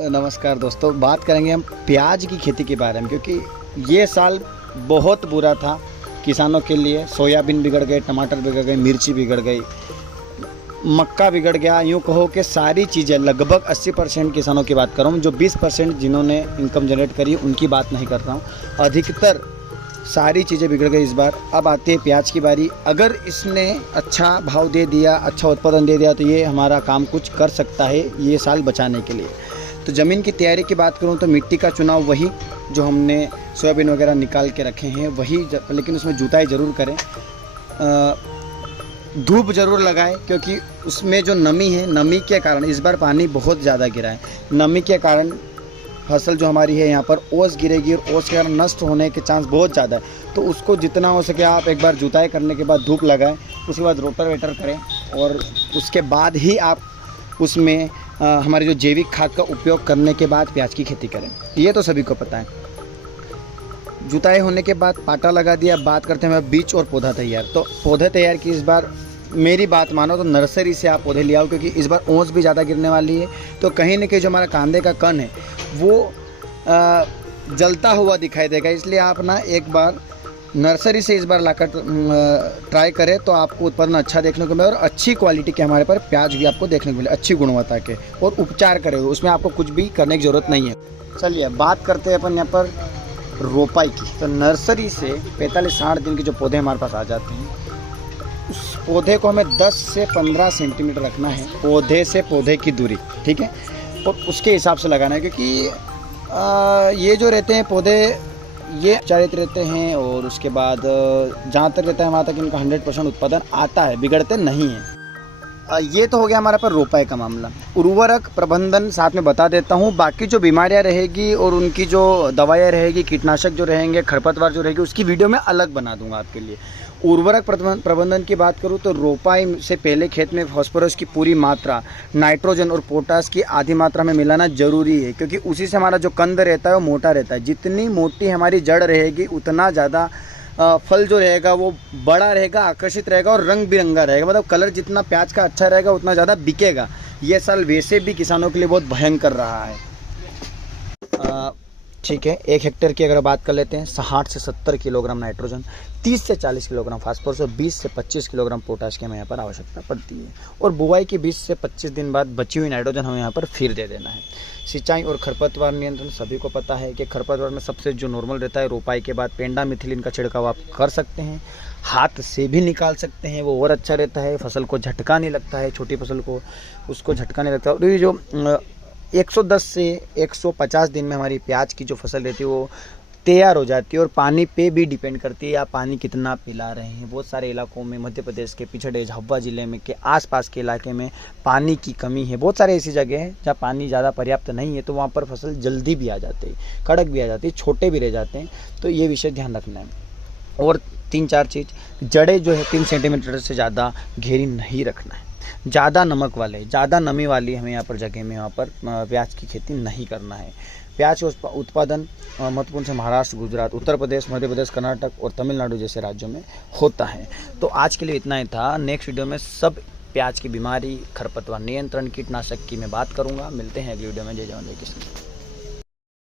नमस्कार दोस्तों, बात करेंगे हम प्याज की खेती के बारे में, क्योंकि ये साल बहुत बुरा था किसानों के लिए। सोयाबीन बिगड़ गए, टमाटर बिगड़ गए, मिर्ची बिगड़ गई, मक्का बिगड़ गया। यूँ कहो कि सारी चीज़ें, लगभग 80% किसानों की बात कर रहा हूँ। जो 20% जिन्होंने इनकम जनरेट करी उनकी बात नहीं कर रहा हूँ, अधिकतर सारी चीज़ें बिगड़ गई इस बार। अब आती है प्याज की बारी। अगर इसने अच्छा भाव दे दिया, अच्छा उत्पादन दे दिया, तो ये हमारा काम कुछ कर सकता है ये साल बचाने के लिए। तो ज़मीन की तैयारी की बात करूँ तो मिट्टी का चुनाव वही जो हमने सोयाबीन वगैरह निकाल के रखे हैं वही, लेकिन उसमें जुताई ज़रूर करें, धूप ज़रूर लगाएं, क्योंकि उसमें जो नमी है, नमी के कारण इस बार पानी बहुत ज़्यादा गिरा है। नमी के कारण फसल जो हमारी है यहाँ पर ओस गिरेगी और ओस के कारण नष्ट होने के चांस बहुत ज़्यादा है। तो उसको जितना हो सके आप एक बार जुताई करने के बाद धूप लगाएं, उसके बाद रोटावेटर करें और उसके बाद ही आप उसमें हमारी जो जैविक खाद का उपयोग करने के बाद प्याज की खेती करें। ये तो सभी को पता है। जुताई होने के बाद पाटा लगा दिया। बात करते हैं बीज और पौधा तैयार। तो पौधे तैयार की इस बार मेरी बात मानो तो नर्सरी से आप पौधे ले आओ, क्योंकि इस बार ओस भी ज़्यादा गिरने वाली है। तो कहीं ना कहीं जो हमारा कांदे का कण है वो जलता हुआ दिखाई देगा, इसलिए आप ना एक बार नर्सरी से इस बार लाकर ट्राई करें तो आपको उत्पादन अच्छा देखने को मिले और अच्छी क्वालिटी के हमारे पर प्याज भी आपको देखने को मिले, अच्छी गुणवत्ता के। और उपचार करें, उसमें आपको कुछ भी करने की ज़रूरत नहीं है। चलिए बात करते हैं अपन यहाँ पर रोपाई की। तो नर्सरी से 45-60 दिन के जो पौधे हमारे पास आ जाते हैं, उस पौधे को हमें 10 से 15 सेंटीमीटर रखना है, पौधे से पौधे की दूरी, ठीक है। और उसके हिसाब से लगाना है, क्योंकि ये जो रहते हैं पौधे ये उपचारित रहते हैं और उसके बाद जहाँ तक रहता है वहाँ तक इनका 100% उत्पादन आता है, बिगड़ते नहीं हैं। ये तो हो गया हमारे पर रोपाई का मामला। उर्वरक प्रबंधन साथ में बता देता हूँ। बाकी जो बीमारियाँ रहेगी और उनकी जो दवाइयाँ रहेगी, कीटनाशक जो रहेंगे, खरपतवार जो रहेगी, उसकी वीडियो मैं अलग बना दूंगा आपके लिए। उर्वरक प्रबंधन की बात करूँ तो रोपाई से पहले खेत में फास्फोरस की पूरी मात्रा, नाइट्रोजन और पोटास की आधी मात्रा में मिलाना जरूरी है, क्योंकि उसी से हमारा जो कंद रहता है वो मोटा रहता है। जितनी मोटी हमारी जड़ रहेगी उतना ज़्यादा फल जो रहेगा वो बड़ा रहेगा, आकर्षित रहेगा और रंग बिरंगा रहेगा। मतलब कलर जितना प्याज का अच्छा रहेगा उतना ज़्यादा बिकेगा। ये साल वैसे भी किसानों के लिए बहुत भयंकर रहा है। ठीक है, 1 हेक्टेयर की अगर बात कर लेते हैं, 60 से 70 किलोग्राम नाइट्रोजन, 30 से 40 किलोग्राम फास्फोरस और 20 से 25 किलोग्राम पोटाश की हमें यहाँ पर आवश्यकता पड़ती है। और बुआई के 20 से 25 दिन बाद बची हुई नाइट्रोजन हमें यहाँ पर फिर दे देना है। सिंचाई और खरपतवार नियंत्रण सभी को पता है कि खरपतवार में सबसे जो नॉर्मल रहता है, रोपाई के बाद पेंडामिथिलिन का छिड़काव आप कर सकते हैं, हाथ से भी निकाल सकते हैं, वो और अच्छा रहता है। फसल को झटका नहीं लगता है, छोटी फसल को उसको झटका नहीं लगता। और ये जो 110 से 150 दिन में हमारी प्याज की जो फसल रहती है वो तैयार हो जाती है। और पानी पे भी डिपेंड करती है, आप पानी कितना पिला रहे हैं। बहुत सारे इलाकों में, मध्य प्रदेश के पिछड़े झाबुआ ज़िले में के आसपास के इलाके में पानी की कमी है। बहुत सारे ऐसी जगह हैं जहाँ पानी ज़्यादा पर्याप्त नहीं है, तो वहाँ पर फसल जल्दी भी आ जाती है, कड़क भी आ जाती है, छोटे भी रह जाते हैं। तो ये विषय ध्यान रखना है। और 3-4 चीज़, जड़ें जो है 3 सेंटीमीटर से ज़्यादा घेरी नहीं रखना है। ज़्यादा नमक वाले, ज़्यादा नमी वाली हमें यहाँ पर जगह में यहाँ पर प्याज की खेती नहीं करना है। प्याज का उत्पादन महत्वपूर्ण से महाराष्ट्र, गुजरात, उत्तर प्रदेश, मध्य प्रदेश, कर्नाटक और तमिलनाडु जैसे राज्यों में होता है। तो आज के लिए इतना ही था। नेक्स्ट वीडियो में सब प्याज की बीमारी, खरपतवार नियंत्रण, कीटनाशक की मैं बात करूँगा। मिलते हैं अगली वीडियो में। जय जवान जय किसान।